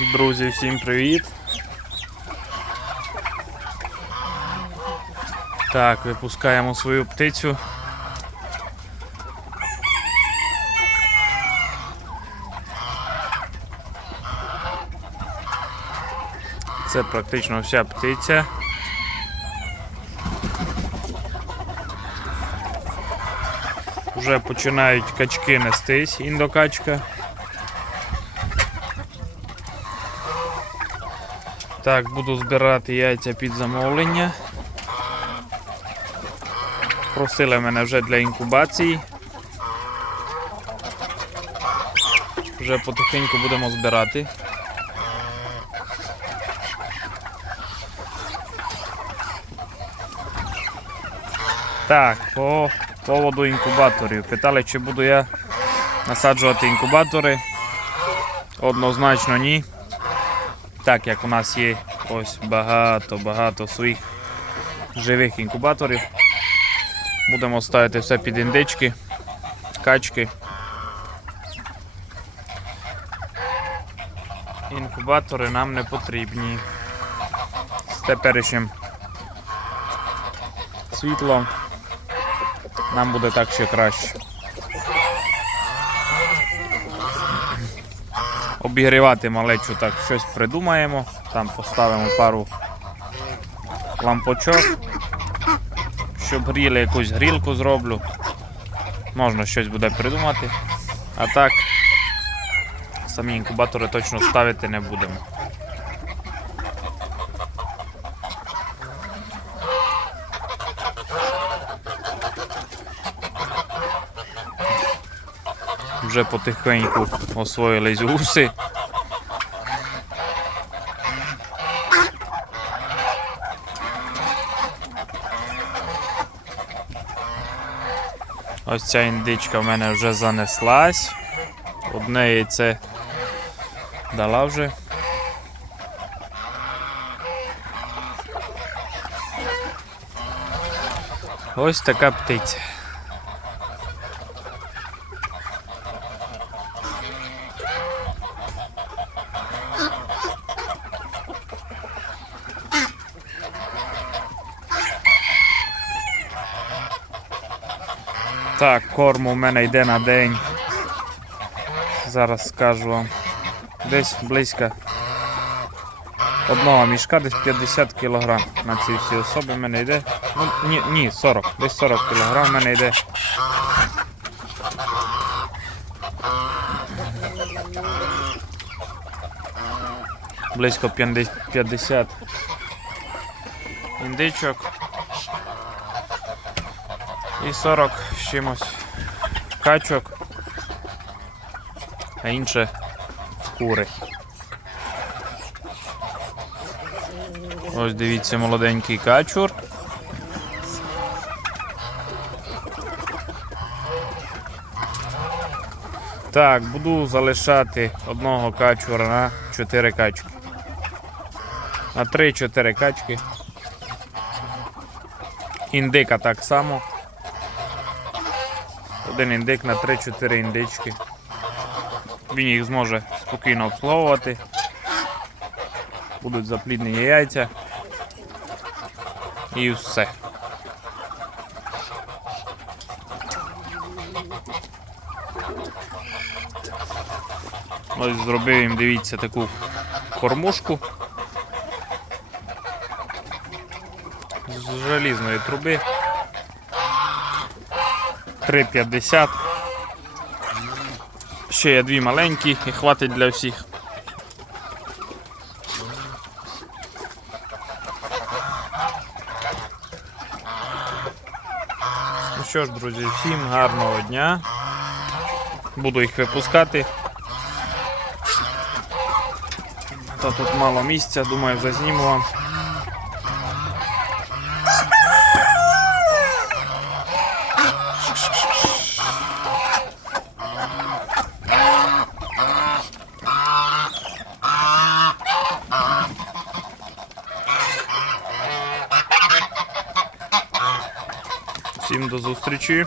Друзі, всім привіт. Так, випускаємо свою птицю. Це практично вся птиця. Вже починають качки нестись, індокачка. Так, буду збирати яйця під замовлення. Просили мене вже для інкубації. Вже потихеньку будемо збирати. Так, по поводу інкубаторів. Питали, чи буду я насаджувати інкубатори. Однозначно ні. Так як у нас є ось багато-багато своїх живих інкубаторів. Будемо ставити все під індички, качки. Інкубатори нам не потрібні. З теперішнім світлом нам буде так ще краще. Обігрівати малечу так щось придумаємо. Там поставимо пару лампочок. Щоб гріли якусь грілку зроблю. Можна щось буде придумати. А так самі інкубатори точно ставити не будемо. Вже потихеньку освоїлись гуси. Ось ця індичка в мене вже занеслась. Одне яйце дала вже. Ось така птиця. Так, корм у мене йде на день. Зараз скажу вам. Десь близько одного мішка, десь 50 кг на ці всі особи в мене йде. Ну, ні, ні, 40, десь 40 кг в мене йде. Близько 50 50 індичок. І 40 з чимось качок, а інше кури. Ось дивіться молоденький качур. Так, буду залишати одного качура на 4 качки. На 3-4 качки. Індика так само. Один індик на 3-4 індички. Він їх зможе спокійно обслуговувати. Будуть запліднені яйця. І все. Ось зробив їм, дивіться, таку кормушку. З желізної труби. 3,50. Ще є дві маленькі і хватить для всіх. Ну що ж, друзі, всім гарного дня. Буду їх випускати. Та тут мало місця, думаю, зазніму вам. Всім до зустрічі.